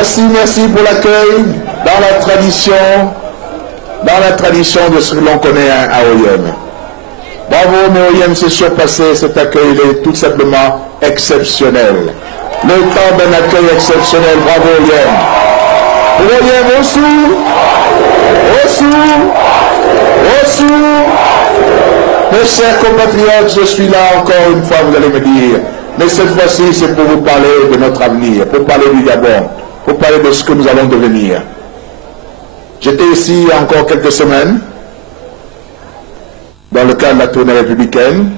Merci, merci pour l'accueil dans la tradition de ce que l'on connaît à OIM. Bravo, mais OIM s'est surpassé, cet accueil est tout simplement exceptionnel. Le temps d'un accueil exceptionnel, bravo OIM. Pour OIM, au sous. Mes chers compatriotes, je suis là encore une fois, vous allez me dire, mais cette fois-ci c'est pour vous parler de notre avenir, pour parler du Gabon, pour parler de ce que nous allons devenir. J'étais ici il y a encore quelques semaines, dans le cadre de la tournée républicaine.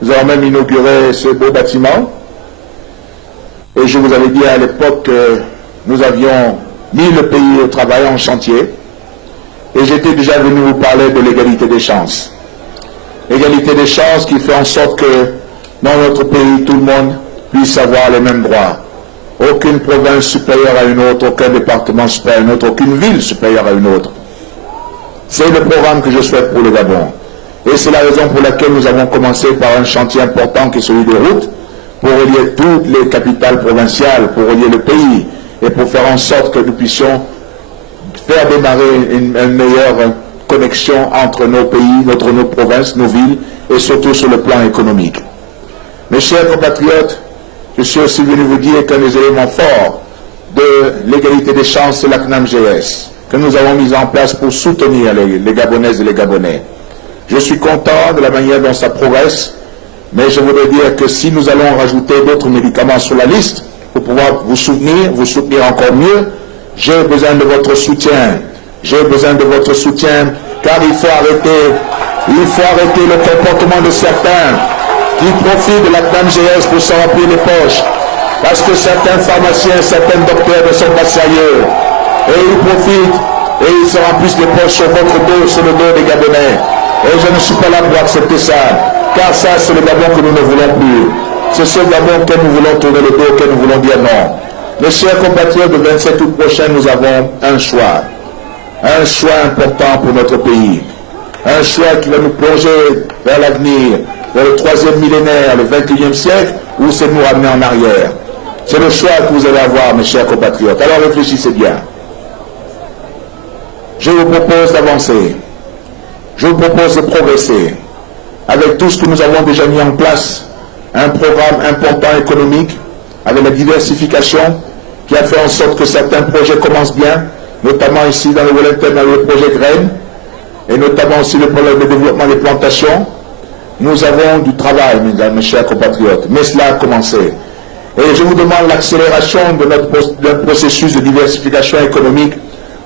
Nous avons même inauguré ce beau bâtiment. Et je vous avais dit à l'époque que nous avions mis le pays au travail en chantier. Et j'étais déjà venu vous parler de l'égalité des chances. L'égalité des chances qui fait en sorte que dans notre pays, tout le monde puisse avoir les mêmes droits. Aucune province supérieure à une autre, aucun département supérieur à une autre, aucune ville supérieure à une autre. C'est le programme que je souhaite pour le Gabon. Et c'est la raison pour laquelle nous avons commencé par un chantier important qui est celui des routes, pour relier toutes les capitales provinciales, pour relier le pays, et pour faire en sorte que nous puissions faire démarrer une meilleure connexion entre nos pays, nos provinces, nos villes, et surtout sur le plan économique. Mes chers compatriotes, je suis aussi venu vous dire qu'un des éléments forts de l'égalité des chances, c'est la CNAMGS, que nous avons mis en place pour soutenir les Gabonaises et les Gabonais. Je suis content de la manière dont ça progresse, mais je voudrais dire que si nous allons rajouter d'autres médicaments sur la liste, pour pouvoir vous soutenir encore mieux, j'ai besoin de votre soutien. J'ai besoin de votre soutien, car il faut arrêter le comportement de certains qui profitent de la CNAMGS pour se remplir les poches. Parce que certains pharmaciens, certains docteurs ne sont pas sérieux. Et ils profitent et ils se remplissent les poches sur votre dos, sur le dos des Gabonais. Et je ne suis pas là pour accepter ça. Car ça, c'est le Gabon que nous ne voulons plus. C'est ce Gabon que nous voulons tourner le dos, que nous voulons dire non. Mes chers compatriotes, le 27 août prochain, nous avons un choix. Un choix important pour notre pays. Un choix qui va nous plonger vers l'avenir, vers le 3e millénaire, le 21e siècle, ou c'est nous ramener en arrière. C'est le choix que vous allez avoir, mes chers compatriotes. Alors réfléchissez bien. Je vous propose d'avancer. Je vous propose de progresser. Avec tout ce que nous avons déjà mis en place, un programme important économique, avec la diversification, qui a fait en sorte que certains projets commencent bien, notamment ici dans le Wellington, avec le projet Graines, et notamment aussi le problème de développement des plantations. Nous avons du travail, mes chers compatriotes, mais cela a commencé. Et je vous demande l'accélération de notre processus de diversification économique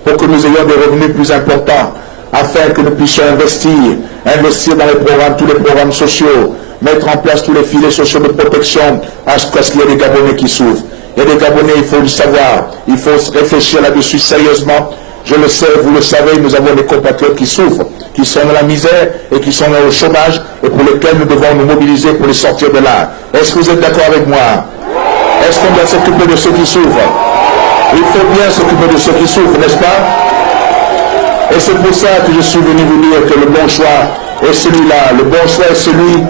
pour que nous ayons des revenus plus importants, afin que nous puissions investir dans les programmes, tous les programmes sociaux, mettre en place tous les filets sociaux de protection, parce qu'il y a des Gabonais qui souffrent. Il y a des Gabonais, il faut le savoir, il faut réfléchir là-dessus sérieusement. Je le sais, vous le savez, nous avons des compatriotes qui souffrent, qui sont dans la misère et qui sont dans le chômage et pour lesquels nous devons nous mobiliser pour les sortir de là. Est-ce que vous êtes d'accord avec moi? Est-ce qu'on doit s'occuper de ceux qui souffrent? Il faut bien s'occuper de ceux qui souffrent, n'est-ce pas? Et c'est pour ça que je suis venu vous dire que le bon choix est celui-là. Le bon choix est celui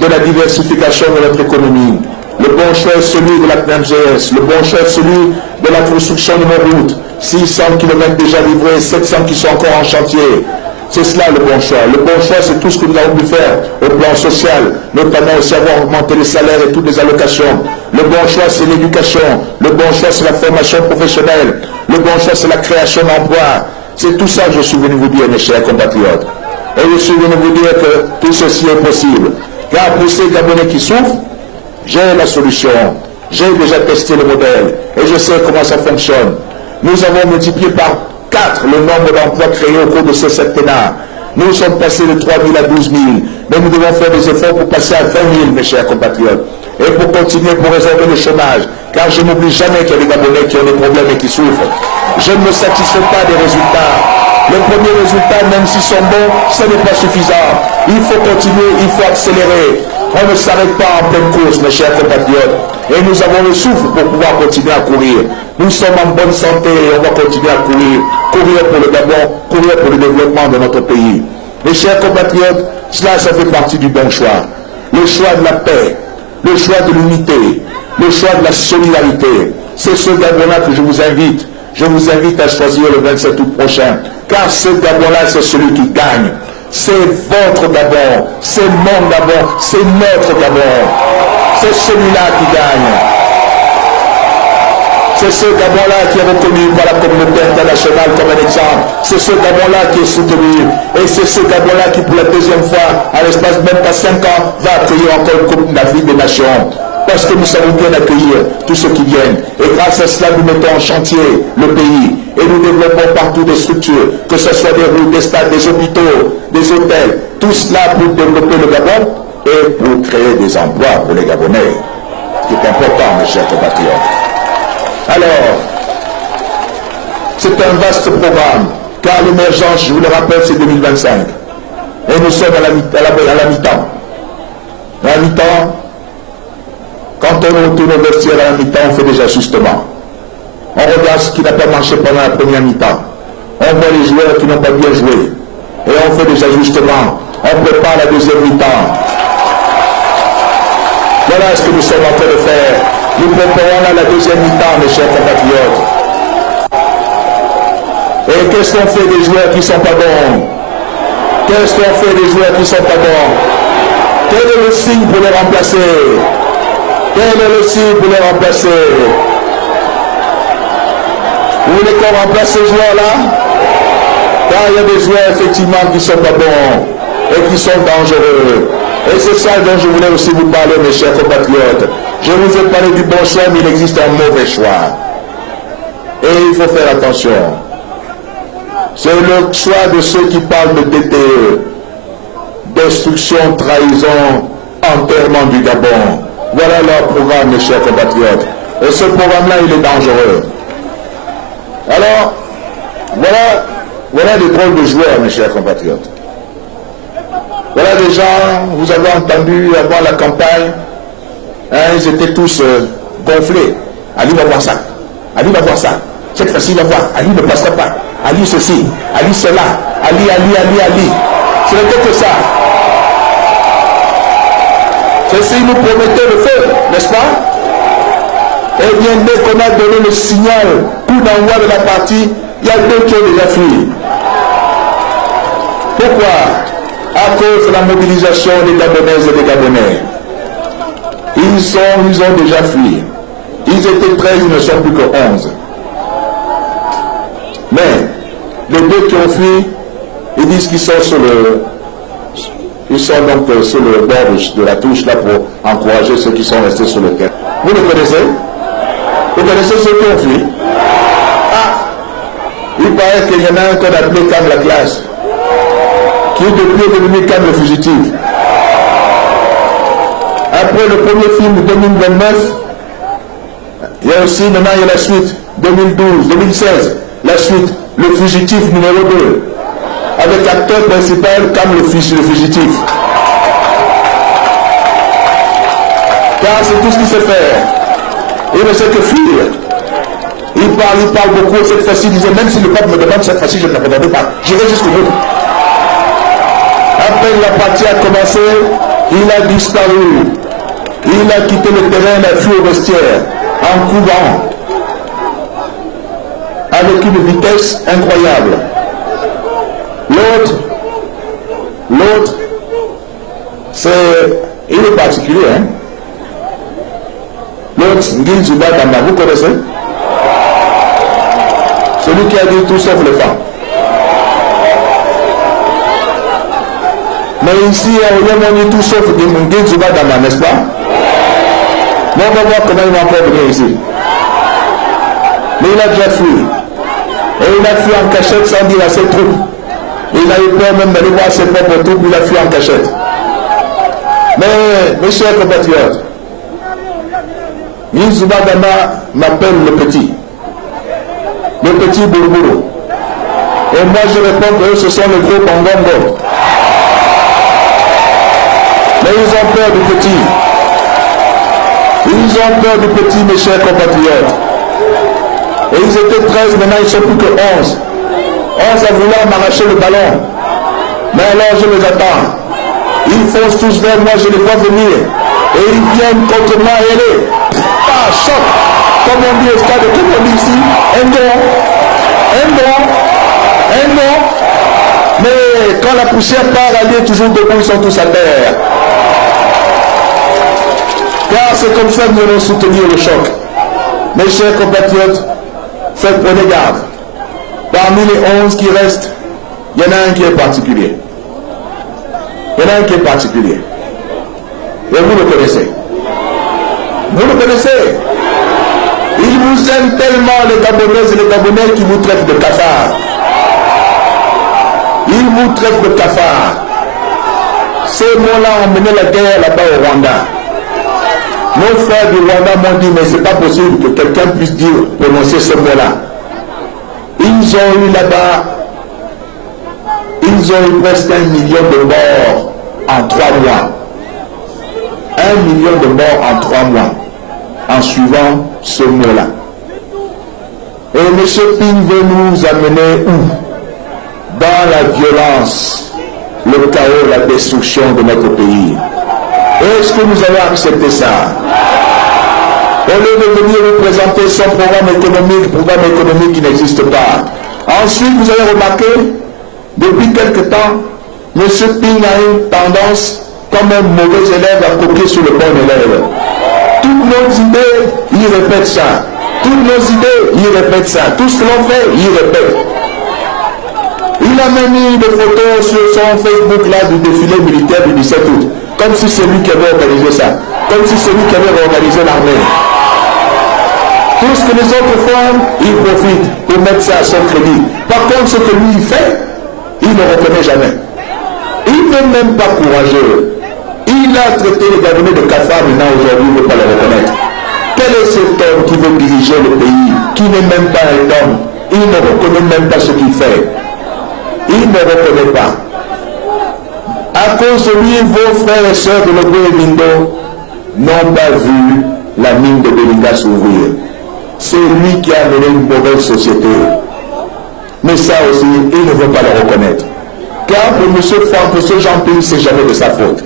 de la diversification de notre économie. Le bon choix est celui de la CNAMGS. Le bon choix est celui de la construction de nos routes. 600 km déjà livrés, 700 qui sont encore en chantier. C'est cela le bon choix. Le bon choix, c'est tout ce que nous avons pu faire au plan social, notamment aussi avoir augmenté les salaires et toutes les allocations. Le bon choix, c'est l'éducation. Le bon choix, c'est la formation professionnelle. Le bon choix, c'est la création d'emplois. C'est tout ça que je suis venu vous dire, mes chers compatriotes. Et je suis venu vous dire que tout ceci est possible. Car pour ces Gabonais qui souffrent, j'ai la solution. J'ai déjà testé le modèle et je sais comment ça fonctionne. Nous avons multiplié par 4 le nombre d'emplois créés au cours de ce septennat. Nous sommes passés de 3 000 à 12 000. Mais nous devons faire des efforts pour passer à 20 000, mes chers compatriotes. Et pour continuer, pour résorber le chômage. Car je n'oublie jamais qu'il y a des Gabonais qui ont des problèmes et qui souffrent. Je ne me satisfais pas des résultats. Les premiers résultats, même s'ils sont bons, ce n'est pas suffisant. Il faut continuer, il faut accélérer. On ne s'arrête pas en pleine course, mes chers compatriotes. Et nous avons le souffle pour pouvoir continuer à courir. Nous sommes en bonne santé et on va continuer à courir. Courir pour le Gabon, courir pour le développement de notre pays. Mes chers compatriotes, cela, ça fait partie du bon choix. Le choix de la paix, le choix de l'unité, le choix de la solidarité. C'est ce Gabon-là que je vous invite. Je vous invite à choisir le 27 août prochain. Car ce Gabon-là, c'est celui qui gagne. C'est votre Gabon. C'est mon Gabon. C'est notre Gabon. C'est celui-là qui gagne. C'est ce Gabon-là qui est reconnu par la communauté internationale comme un exemple. C'est ce Gabon-là qui est soutenu. Et c'est ce Gabon-là qui, pour la deuxième fois, à l'espace même pas 5 ans, va accueillir encore une Coupe d'Afrique des Nations. Parce que nous savons bien accueillir tous ceux qui viennent. Et grâce à cela, nous mettons en chantier le pays. Et nous développons partout des structures, que ce soit des routes, des stades, des hôpitaux, des hôtels. Tout cela pour développer le Gabon et pour créer des emplois pour les Gabonais. Ce qui est important, mes chers compatriotes. Alors, c'est un vaste programme, car l'émergence, je vous le rappelle, c'est 2025. Et nous sommes à la mi-temps. À la mi-temps, quand on retourne au vestiaire à la mi-temps, on fait des ajustements. On regarde ce qui n'a pas marché pendant la première mi-temps. On voit les joueurs qui n'ont pas bien joué. Et on fait des ajustements. On prépare la deuxième mi-temps. Voilà ce que nous sommes en train de faire. Nous préparons là la deuxième mi-temps, mes chers compatriotes. Et qu'est-ce qu'on fait des joueurs qui ne sont pas bons? Qu'est-ce qu'on fait des joueurs qui ne sont pas bons? Quel est le signe pour les remplacer? Quel est le signe pour les remplacer? Vous voulez qu'on remplace ces joueurs-là? Car il y a des joueurs effectivement qui ne sont pas bons et qui sont dangereux. Et c'est ça dont je voulais aussi vous parler, mes chers compatriotes. Je vous ai parlé du bon choix, mais il existe un mauvais choix. Et il faut faire attention. C'est le choix de ceux qui parlent de DTE, destruction, trahison, enterrement du Gabon. Voilà leur programme, mes chers compatriotes. Et ce programme-là, il est dangereux. Alors, voilà des drôles de joueurs, mes chers compatriotes. Voilà des gens, vous avez entendu avant la campagne, hein, ils étaient tous gonflés. Ali va voir ça. Ali va voir ça. Cette fois-ci, il va voir. Ali ne passera pas. Ali ceci. Ali cela. Ali. Ce n'était que ça. Ceci nous promettait le feu, n'est-ce pas? Eh bien, dès qu'on a donné le signal, coup d'envoi de la partie, il y a deux qui ont déjà fui. Pourquoi? À cause de la mobilisation des Gabonaises et des Gabonais. Ils ont déjà fui. Ils étaient 13, ils ne sont plus que 11. Mais, les deux qui ont fui, ils disent qu'ils sont sur le... Ils sont donc sur le bord de la touche là pour encourager ceux qui sont restés sur le terrain. Vous le connaissez? Vous connaissez ceux qui ont fui? Ah! Il paraît qu'il y en a un qu'on a appelé Cam la classe, qui est depuis devenu Cam le fugitif. Après le premier film de 2029, il y a aussi, maintenant il y a la suite, 2012, 2016, la suite, le fugitif numéro 2, avec acteur principal Cam le fugitif. Car c'est tout ce qu'il sait faire. Il ne sait que fuir. Il parle beaucoup, cette fois-ci, il disait, même si le peuple me demande, cette fois-ci, je ne l'abandonnerai pas. J'irai jusqu'au bout. Après la partie a commencé, il a disparu. Il a quitté le terrain, il a fui au vestiaire, en courant, avec une vitesse incroyable. L'autre, il est particulier, hein. L'autre, Nguyen Zuba Damba, vous connaissez? Celui qui a dit tout sauf le fan. Mais ici, on dit tout sauf Nguyen Zuba Damba, n'est-ce pas? Mais on va voir comment il va encore venir ici. Mais il a déjà fui. Et il a fui en cachette sans dire à ses troupes. Il a eu peur même d'aller voir ses propres troupes, il a fui en cachette. Mais, mes chers compatriotes, Nguyen Zuba Damba m'appelle le petit Bourburo. Et moi je réponds que ce sont les gros Bongongo. Mais ils ont peur du petit. Ils ont peur du petit, mes chers compatriotes. Et ils étaient 13, maintenant ils ne sont plus que 11. 11 à vouloir m'arracher le ballon. Mais alors je les attends. Ils foncent tous vers moi, je les vois venir. Et ils viennent contre moi et aller. Ah, choc! comme on dit au stade, comme on dit ici, un don. Mais quand la poussière part, elle est toujours debout, ils sont tous à terre. Car c'est comme ça que nous allons soutenir le choc. Mes chers compatriotes, prenez garde. Parmi les 11 qui restent, il y en a un qui est particulier. Et vous le connaissez. Il vous aime tellement, les Gabonaises et les Gabonais, qui vous traitent de cafard. Ils vous traitent de cafard. Ces mots-là ont mené la guerre là-bas au Rwanda. Nos frères du Rwanda m'ont dit, mais c'est pas possible que quelqu'un puisse prononcer ce mot-là. Ils ont eu là-bas, presque 1 million de morts en 3 mois. 1 million de morts en 3 mois, en suivant ce mot-là. Et M. Ping veut nous amener où? Dans la violence, le chaos, la destruction de notre pays. Est-ce que nous allons accepter ça? Au lieu de venir nous présenter son programme économique qui n'existe pas. Ensuite, vous avez remarqué, depuis quelque temps, M. Ping a une tendance, comme un mauvais élève, à copier sur le bon élève. Toutes nos idées, il répète ça. Tout ce que l'on fait, il répète. Il a même mis des photos sur son Facebook là du défilé militaire du 17 août. Comme si c'est lui qui avait organisé ça. Comme si c'est lui qui avait organisé l'armée. Tout ce que les autres font, il profite pour mettre ça à son crédit. Par contre, ce que lui il fait, il ne reconnaît jamais. Il n'est même pas courageux. Il a traité les Gabonais de cafards, maintenant aujourd'hui, il ne veut pas le reconnaître. Quel est cet homme qui veut diriger le pays, qui n'est même pas un homme? Il ne reconnaît même pas ce qu'il fait. Il ne reconnaît pas. À cause de lui, vos frères et sœurs de Logo et Lindo n'ont pas vu la mine de Belinga s'ouvrir. C'est lui qui a amené une mauvaise société. Mais ça aussi, il ne veut pas le reconnaître. Car pour M. Franck, M. Jean-Ping, c'est jamais de sa faute.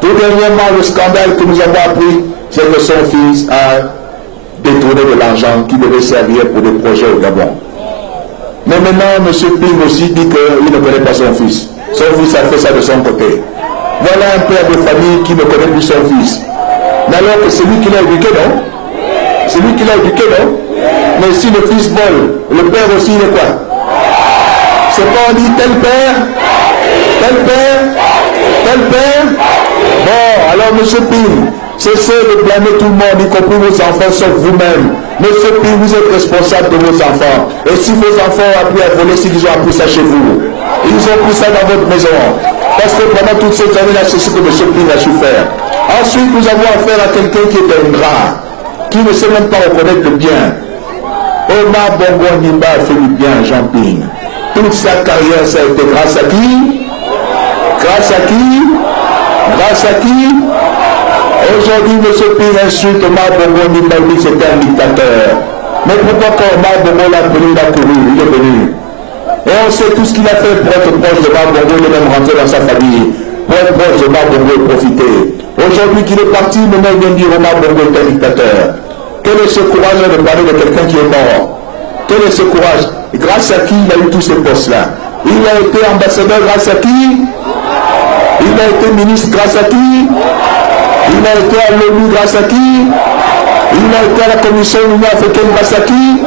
Tout dernièrement, le scandale que nous avons appris, c'est que son fils a détourné de l'argent qui devait servir pour des projets au Gabon. Mais maintenant, M. Ping aussi dit qu'il ne connaît pas son fils. Son fils a fait ça de son côté. Voilà un père de famille qui ne connaît plus son fils. Mais alors que c'est lui qui l'a éduqué, non? C'est lui qui l'a éduqué, non? Mais si le fils vole, le père aussi, il est quoi? C'est pas on dit tel père? Bon, alors M. Ping, cessez de blâmer tout le monde, y compris vos enfants, sauf vous-même. M. Ping, vous êtes responsable de vos enfants. Et si vos enfants ont appris à voler, c'est qu'ils ont appris ça chez vous. Ils ont pris ça dans votre maison. Parce que pendant toutes ces années-là, c'est ce que M. Ping a su faire. Ensuite, nous avons affaire à quelqu'un qui est ingrat, qui ne sait même pas reconnaître le bien. Omar Bongo Nimba a fait du bien à Jean Ping. Toute sa carrière, ça a été grâce à qui? Grâce à qui? Aujourd'hui, M. Ping insulte Omar Bongo Nimba, il dit que c'était un dictateur. Mais pourquoi quand Omar Bongo l'a appelé, il a couru, il est venu. Et on sait tout ce qu'il a fait pour être proche de Omar Bongo, il est même rentré dans sa famille. Pour être proche de Omar Bongo et profiter. Aujourd'hui qu'il est parti, maintenant il vient dire Omar Bongo est un dictateur. Quel est ce courage de parler de quelqu'un qui est mort? Quel est ce courage? Grâce à qui il a eu tous ces postes-là? Il a été ambassadeur grâce à qui? Il a été ministre grâce à qui? Il a été à l'ONU grâce à qui? Il a été à la Commission de l'Union africaine grâce à qui?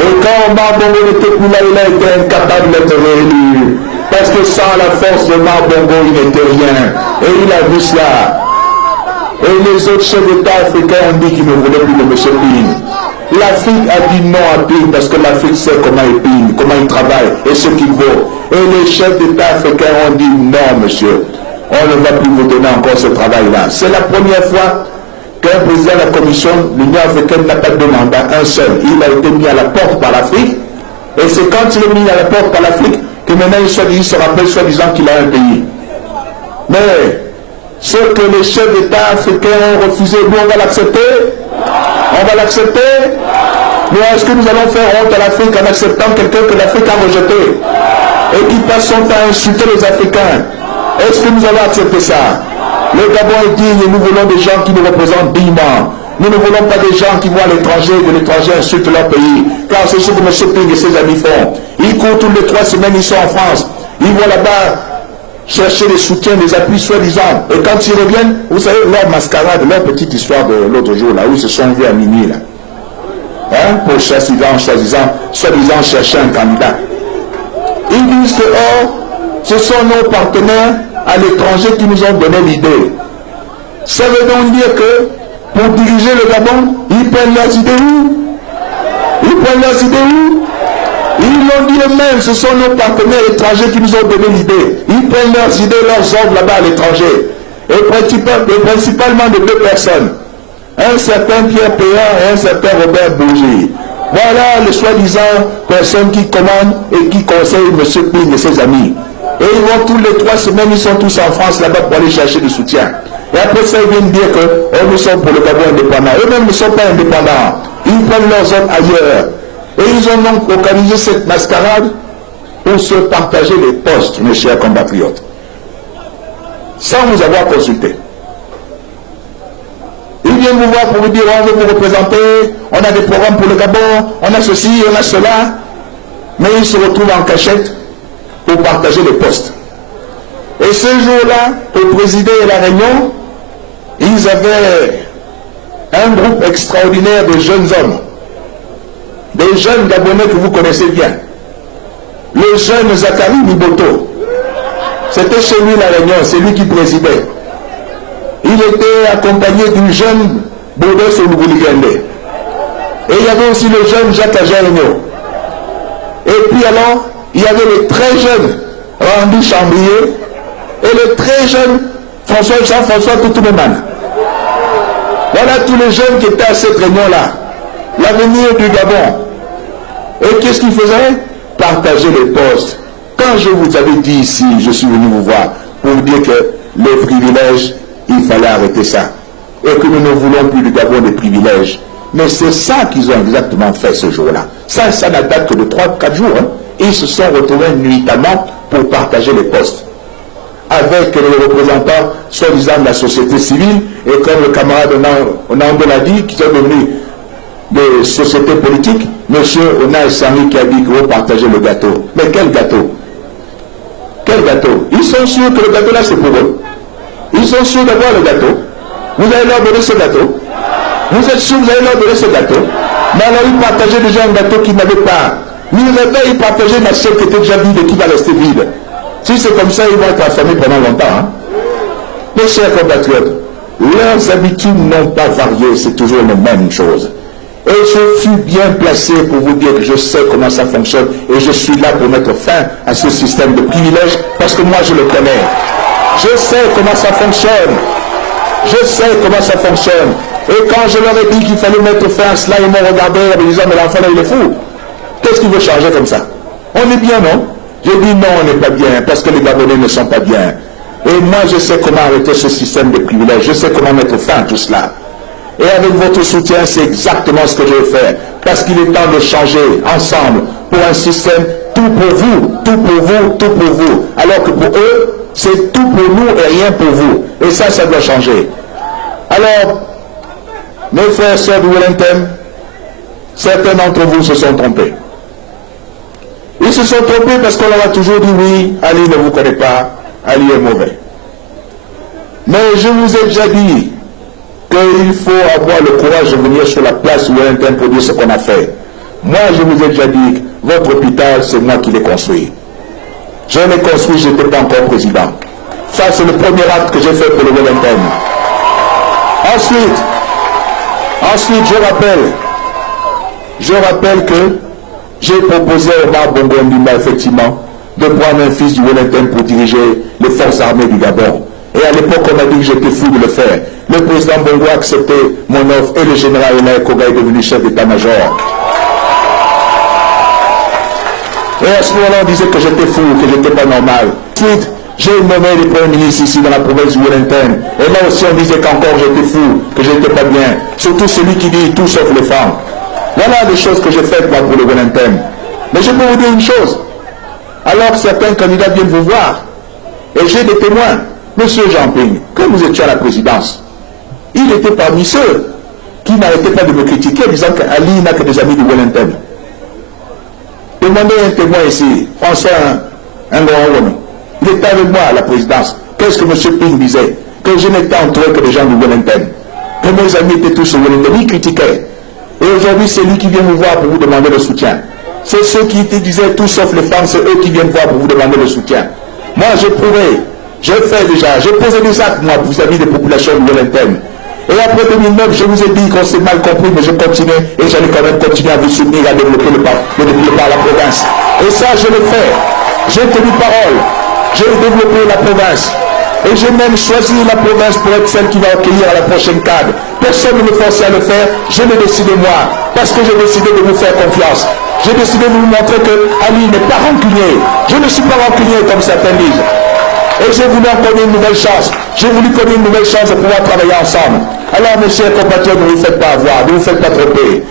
Et quand Omar Bongo n'était plus là, il a été incapable d'être réélu. Parce que sans la force de Omar Bongo, il n'était rien. Et il a vu cela. Et les autres chefs d'État africains ont dit qu'ils ne voulaient plus de M. Ping. L'Afrique a dit non à Ping parce que l'Afrique sait comment il Ping, comment il travaille et ce qu'il vaut. Et les chefs d'État africains ont dit non, monsieur. On ne va plus vous donner encore ce travail-là. C'est la première fois qu'un président de la Commission, l'Union africaine n'a pas de mandat, un seul. Il a été mis à la porte par l'Afrique. Et c'est quand il est mis à la porte par l'Afrique que maintenant il se rappelle soi-disant qu'il a un pays. Mais ce que les chefs d'État africains ont refusé, nous on va l'accepter? On va l'accepter? Mais est-ce que nous allons faire honte à l'Afrique en acceptant quelqu'un que l'Afrique a rejeté et qui passe son temps à insulter les Africains? Est-ce que nous allons accepter ça? Le Gabon est digne et nous voulons des gens qui nous représentent dignement. Nous ne voulons pas des gens qui vont à l'étranger, de l'étranger insultent leur pays. Car c'est ce que M. Ping et ses amis font. Ils courent toutes les 3 semaines, ils sont en France. Ils vont là-bas chercher des soutiens, des appuis soi-disant. Et quand ils reviennent, vous savez, leur mascarade, leur petite histoire de l'autre jour, là, où ils se sont vus à minuit, là. Hein, pour soi-disant chercher un candidat. Ils disent que, or, ce sont nos partenaires à l'étranger qui nous ont donné l'idée. Ça veut donc dire que, pour diriger le Gabon, ils prennent leurs idées où? Ils prennent leurs idées où? Ils l'ont dit eux-mêmes, ce sont nos partenaires étrangers qui nous ont donné l'idée. Ils prennent leurs idées, leurs ordres là-bas à l'étranger. Et principalement de 2 personnes. Un certain Pierre Péan et un certain Robert Bourget. Voilà les soi-disant personnes qui commandent et qui conseillent M. Ping et ses amis. Et ils vont tous les 3 semaines, ils sont tous en France là-bas pour aller chercher du soutien. Et après ça, ils viennent dire que nous sommes pour le Gabon indépendant. Eux-mêmes ne sont pas indépendants. Ils prennent leurs ordres ailleurs. Et ils ont donc organisé cette mascarade pour se partager les postes, mes chers compatriotes. Sans vous avoir consulté. Ils viennent vous voir pour vous dire, on veut vous représenter, on a des programmes pour le Gabon, on a ceci, on a cela. Mais ils se retrouvent en cachette pour partager les postes. Et ce jour-là, pour présider la réunion, ils avaient un groupe extraordinaire de jeunes hommes. Des jeunes Gabonais que vous connaissez bien. Le jeune Zachary Niboto. C'était chez lui la réunion, c'est lui qui présidait. Il était accompagné du jeune Baudé Solugouligende. Et il y avait aussi le jeune Jacques Ajaïno. Et puis alors, il y avait le très jeune Randy Chambrier et le très jeune Jean-François Toutoumeman. Voilà tous les jeunes qui étaient à cette réunion-là. L'avenir du Gabon. Et qu'est-ce qu'ils faisaient? Partager les postes. Quand je vous avais dit ici, je suis venu vous voir pour vous dire que les privilèges, il fallait arrêter ça. Et que nous ne voulons plus du Gabon des privilèges. Mais c'est ça qu'ils ont exactement fait ce jour-là. Ça n'a date que de 3-4 jours. Hein. Ils se sont retrouvés nuitamment pour partager les postes. Avec les représentants, soi-disant, de la société civile, et comme le camarade Onando l'a dit, qui sont devenus des sociétés politiques, M. Onay Sami qui a dit qu'il faut partager le gâteau. Mais quel gâteau? Quel gâteau? Ils sont sûrs que le gâteau là c'est pour eux. Ils sont sûrs d'avoir le gâteau. Vous allez leur donner ce gâteau. Vous êtes sûrs que vous allez leur donner ce gâteau. Mais alors ils partageaient déjà un gâteau qu'ils n'avaient pas. Ils partageaient une assiette qui était déjà vide et qui va rester vide. Si c'est comme ça, ils vont être affamés pendant longtemps. Hein? Mes chers compatriotes, leurs habitudes n'ont pas varié, c'est toujours la même chose. Et je suis bien placé pour vous dire que je sais comment ça fonctionne et je suis là pour mettre fin à ce système de privilèges parce que moi je le connais. Je sais comment ça fonctionne. Je sais comment ça fonctionne. Et quand je leur ai dit qu'il fallait mettre fin à cela, ils m'ont regardé en me disant mais l'enfant là il est fou. Qu'est-ce qu'il veut changer comme ça? On est bien, non? J'ai dit non, on n'est pas bien parce que les Gabonais ne sont pas bien. Et moi je sais comment arrêter ce système de privilèges. Je sais comment mettre fin à tout cela. Et avec votre soutien, c'est exactement ce que je vais faire. Parce qu'il est temps de changer ensemble pour un système tout pour vous, tout pour vous, tout pour vous. Alors que pour eux, c'est tout pour nous et rien pour vous. Et ça doit changer. Alors, mes frères et sœurs de Wellington, certains d'entre vous se sont trompés. Ils se sont trompés parce qu'on leur a toujours dit oui, Ali ne vous connaît pas, Ali est mauvais. Mais je vous ai déjà dit qu'il faut avoir le courage de venir sur la place Wellington pour dire ce qu'on a fait. Moi, je vous ai déjà dit, votre hôpital, c'est moi qui l'ai construit. Je l'ai construit, je n'étais pas encore président. Ça, c'est le premier acte que j'ai fait pour le Wellington. Ensuite, je rappelle que j'ai proposé à Omar Bongo Ndimba, effectivement, de prendre un fils du Wellington pour diriger les forces armées du Gabon. Et à l'époque, on m'a dit que j'étais fou de le faire. Le président Bongo a accepté mon offre et le général Onaï Koga est devenu chef d'état-major. Et à ce moment-là, on disait que j'étais fou, que j'étais pas normal. Ensuite, j'ai nommé les premiers ministres ici dans la province du Wellington. Et là aussi, on disait qu'encore j'étais fou, que j'étais pas bien. Surtout celui qui dit tout sauf les femmes. Voilà des choses que j'ai faites moi pour le Wellington. Mais je peux vous dire une chose. Alors que certains candidats viennent vous voir, et j'ai des témoins. Monsieur Jean Ping, quand vous étiez à la présidence, il était parmi ceux qui n'arrêtait pas de me critiquer, disant qu'Ali n'a que des amis de Wellington. Demandez un témoin ici, François Ngoron. Il était avec moi à la présidence. Qu'est-ce que M. Ping disait? Que je n'étais entouré que des gens de Wellington. Que mes amis étaient tous au Wellington. Il critiquait. Et aujourd'hui, c'est lui qui vient vous voir pour vous demander le soutien. C'est ceux qui te disaient tout sauf les femmes, c'est eux qui viennent voir pour vous demander le soutien. Moi, j'ai prouvé, j'ai fait déjà, j'ai posé des actes, moi, vis-à-vis des populations de Wellington. Et après 2009, je vous ai dit qu'on s'est mal compris, mais je continuais et j'allais quand même continuer à vous soutenir, à développer le par la province. Et ça, je l'ai fait. J'ai tenu parole. J'ai développé la province. Et j'ai même choisi la province pour être celle qui va accueillir à la prochaine CAD. Personne ne me forçait à le faire, je l'ai décidé moi, parce que j'ai décidé de vous faire confiance. J'ai décidé de vous montrer que Ali n'est pas rancunier. Je ne suis pas rancunier comme certains disent. Et j'ai voulu en donner une nouvelle chance. J'ai voulu donner une nouvelle chance de pouvoir travailler ensemble. Alors, mes chers compatriotes, ne vous faites pas avoir, ne vous faites pas tromper.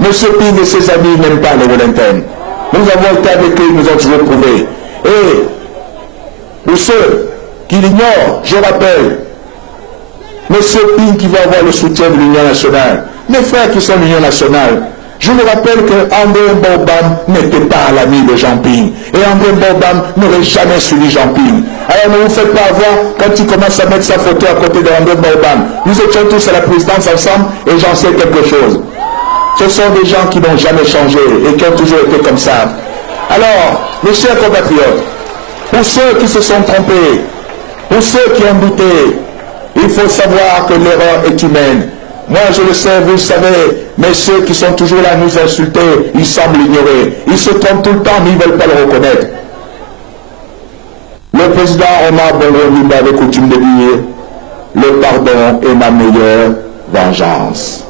M. Ping et ses amis n'aiment pas les Wellington. Nous avons été avec eux, ils nous ont toujours prouvé. Et pour ceux qui l'ignorent, je rappelle, M. Ping qui va avoir le soutien de l'Union nationale, mes frères qui sont de l'Union nationale, je vous rappelle que André Mbobam n'était pas l'ami de Jean Ping. Et André Mbobam n'aurait jamais suivi Jean Ping. Alors ne vous faites pas avoir quand il commence à mettre sa photo à côté d'André Mbobam. Nous étions tous à la présidence ensemble et j'en sais quelque chose. Ce sont des gens qui n'ont jamais changé et qui ont toujours été comme ça. Alors, mes chers compatriotes, pour ceux qui se sont trompés, pour ceux qui ont douté, il faut savoir que l'erreur est humaine. Moi, je le sais, vous le savez, mais ceux qui sont toujours là à nous insulter, ils semblent l'ignorer. Ils se trompent tout le temps, mais ils ne veulent pas le reconnaître. Le président Omar Bongo avait coutume de dire « Le pardon est ma meilleure vengeance ».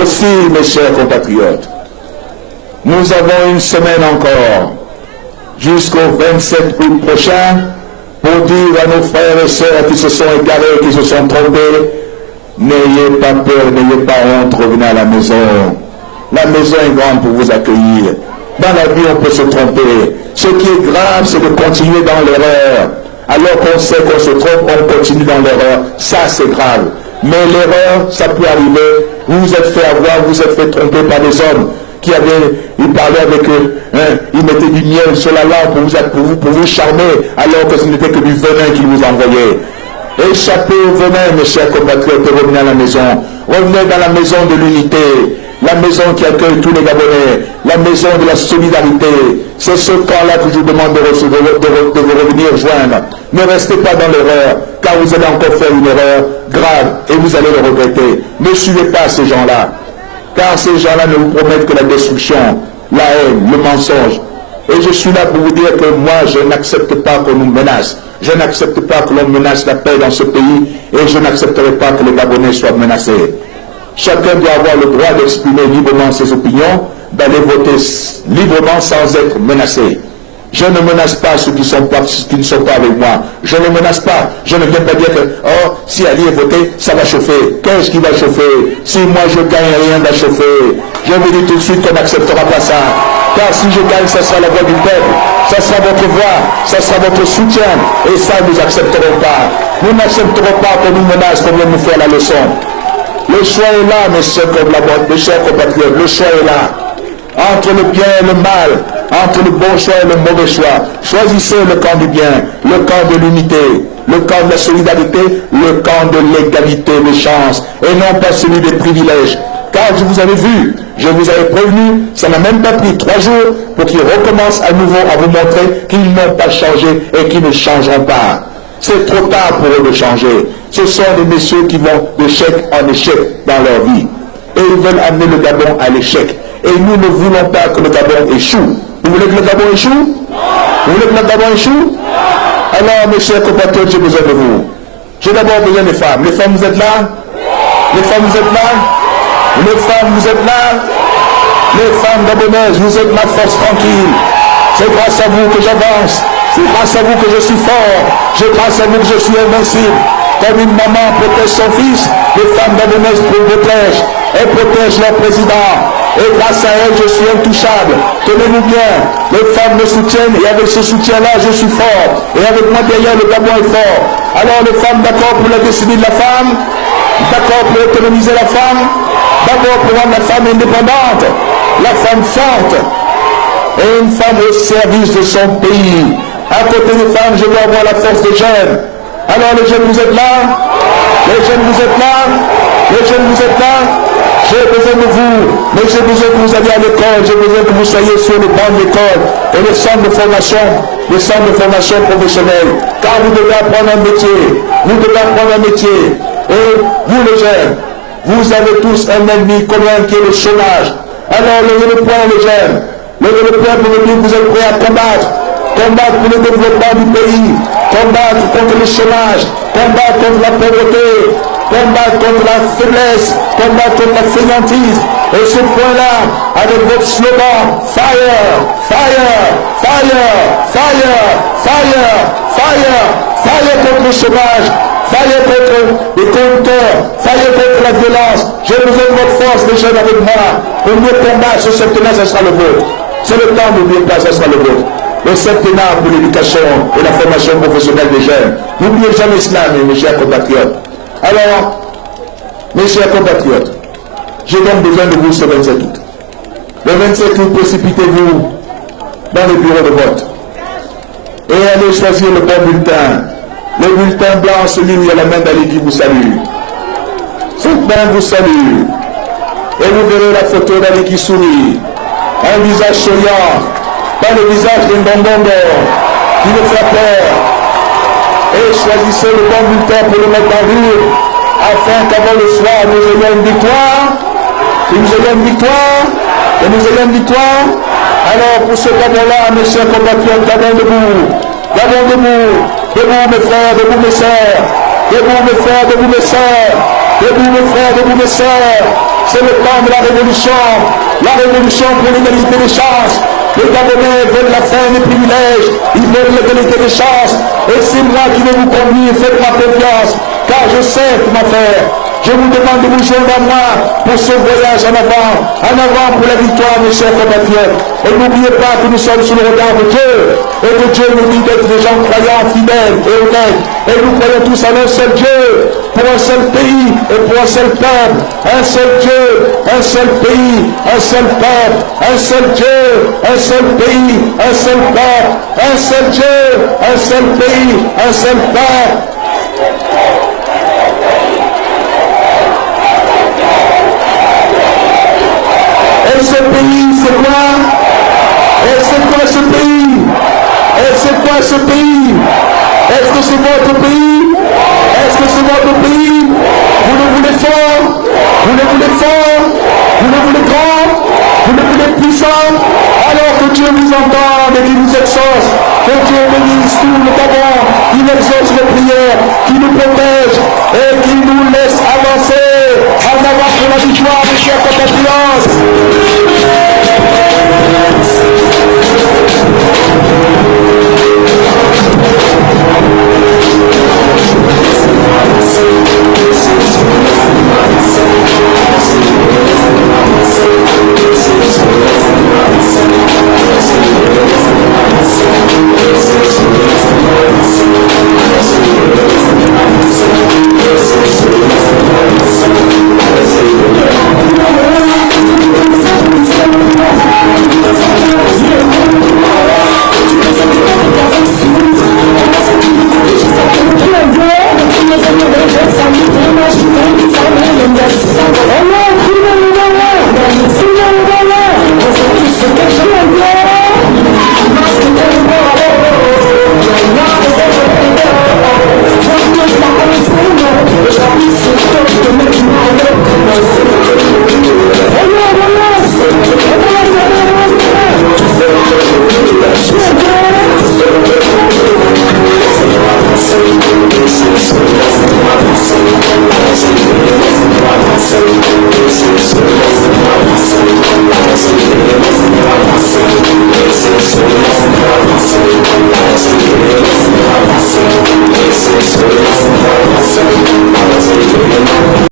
Aussi, mes chers compatriotes, nous avons une semaine encore, jusqu'au 27 août prochain, pour dire à nos frères et sœurs qui se sont égarés, qui se sont trompés, n'ayez pas peur, n'ayez pas honte, revenez à la maison. La maison est grande pour vous accueillir. Dans la vie, on peut se tromper. Ce qui est grave, c'est de continuer dans l'erreur. Alors qu'on sait qu'on se trompe, on continue dans l'erreur. Ça, c'est grave. Mais l'erreur, ça peut arriver. Vous vous êtes fait avoir, vous vous êtes fait tromper par des hommes qui avaient, ils parlaient avec eux, hein, ils mettaient du miel sur la langue pour vous charmer, alors que ce n'était que du venin qu'ils vous envoyaient. Échappez au venin, mes chers compatriotes, et revenez à la maison. Revenez dans la maison de l'unité, la maison qui accueille tous les Gabonais, la maison de la solidarité. C'est ce camp-là que je vous demande de vous revenir joindre. Ne restez pas dans l'erreur, car vous allez encore faire une erreur grave et vous allez le regretter. Ne suivez pas ces gens-là, car ces gens-là ne vous promettent que la destruction, la haine, le mensonge. Et je suis là pour vous dire que moi, je n'accepte pas qu'on nous menace. Je n'accepte pas que l'on menace la paix dans ce pays et je n'accepterai pas que les Gabonais soient menacés. Chacun doit avoir le droit d'exprimer librement ses opinions, d'aller voter librement sans être menacé. Je ne menace pas ceux qui ne sont pas avec moi. Je ne menace pas. Je ne viens pas dire que, oh, si Ali est voté, ça va chauffer. Qu'est-ce qui va chauffer? Si moi je gagne, rien ne va chauffer. Je vous dis tout de suite qu'on n'acceptera pas ça. Car si je gagne, ça sera la voix du peuple. Ça sera votre voix. Ça sera votre soutien. Et ça, nous n'accepterons pas. Nous n'accepterons pas qu'on nous menace, qu'on vienne nous faire la leçon. Le choix est là, mes chers compatriotes. Le choix est là. Entre le bien et le mal, entre le bon choix et le mauvais choix. Choisissez le camp du bien, le camp de l'unité, le camp de la solidarité, le camp de l'égalité des chances, et non pas celui des privilèges. Car je vous avais vu, je vous avais prévenu, ça n'a même pas pris 3 jours pour qu'ils recommencent à nouveau à vous montrer qu'ils n'ont pas changé et qu'ils ne changeront pas. C'est trop tard pour eux de changer. Ce sont des messieurs qui vont d'échec en échec dans leur vie. Et ils veulent amener le Gabon à l'échec. Et nous ne voulons pas que le Gabon échoue. Vous voulez que le Gabon échoue? Vous voulez que le Gabon échoue? Alors, mes chers compatriotes, j'ai besoin de vous. J'ai d'abord besoin des femmes. Les femmes, vous êtes là? Les femmes, vous êtes là? Les femmes, vous êtes là? Les femmes gabonaises, vous êtes ma force tranquille. C'est grâce à vous que j'avance. C'est grâce à vous que je suis fort. C'est grâce à vous que je suis invincible. Comme une maman protège son fils, les femmes gabonaises protègent. Elles protègent leur président. Et grâce à elles, je suis intouchable. Tenez-nous bien. Les femmes me soutiennent et avec ce soutien-là, je suis fort. Et avec moi derrière, le Gabon est fort. Alors les femmes, d'accord pour la décennie de la femme? D'accord pour autonomiser la femme? D'abord pour rendre la femme indépendante, la femme forte, et une femme au service de son pays. À côté des femmes, je dois avoir la force des jeunes. Alors les jeunes, vous êtes là? Les jeunes, vous êtes là? Les jeunes, vous êtes là? J'ai besoin de vous, mais j'ai besoin que vous alliez à l'école, j'ai besoin que vous soyez sur les bancs de l'école et les centres de formation professionnelle, car vous devez apprendre un métier, et vous les jeunes, vous avez tous un ennemi commun qui est le chômage. Alors levez le poing les jeunes, levez le poing pour me dire que vous êtes prêts à combattre pour le développement du pays, combattre contre le chômage, combattre contre la pauvreté, combattre contre la faiblesse, combattre contre la fainéantise. Et ce point-là, avec votre slogan, fire, fire, fire, fire, fire, fire, fire contre le chômage, fire contre les corrupteurs, fire contre la violence. J'ai besoin de votre force, les jeunes avec moi. Pour mieux combattre ce septennat, ce sera le vôtre. C'est le temps, n'oubliez pas, ce sera le vôtre. Le septennat pour l'éducation et la formation professionnelle des jeunes. N'oubliez jamais cela, mes chers compatriotes. Alors, mes chers compatriotes, j'ai donc besoin de vous ce 27 août. Le 27 août, précipitez-vous dans les bureaux de vote et allez choisir le bon bulletin. Le bulletin blanc, celui où il y a la main d'Ali qui vous salue. Cette main vous salue. Et vous verrez la photo d'Ali qui sourit. Un visage souriant, pas le visage d'un bonbon qui nous fait peur. Et choisissez le bon bulletin pour le mettre en route, afin qu'avant le soir, nous ayons une victoire. Alors, pour ce gabon-là, mes chers compatriotes, gabon debout. Debout, mes frères, debout, mes sœurs. Debout, mes frères, debout, mes sœurs. C'est le temps de la révolution pour l'égalité des chances. Les Gabonais veulent la fin des privilèges, ils veulent l'égalité des chances. Et c'est moi qui vais vous conduire, faites-moi confiance, car je sais comment faire. Je vous demande de vous joindre à moi pour ce voyage en avant pour la victoire, mes chers compatriotes. Et n'oubliez pas que nous sommes sous le regard de Dieu, et que Dieu nous dit d'être des gens croyants, fidèles et honnêtes. Et nous croyons tous en un seul Dieu, pour un seul pays et pour un seul peuple. Un seul Dieu, un seul pays, un seul peuple, un seul Dieu, un seul pays, un seul peuple, un seul Dieu, un seul pays, un seul peuple. Et ce pays, c'est quoi? Et c'est quoi ce pays? Et c'est quoi ce pays? Est-ce que c'est votre pays? Est-ce que c'est votre pays? Vous le voulez fort? Vous le voulez fort? Vous le voulez grand? Vous le voulez puissant? Alors que Dieu vous entende et qu'il vous exauce. Que Dieu bénisse tout le Gabon, qu'il exauce les prières, qu'il nous protège et qu'il nous laisse avancer en avant pour la victoire, mes chers compatriotes.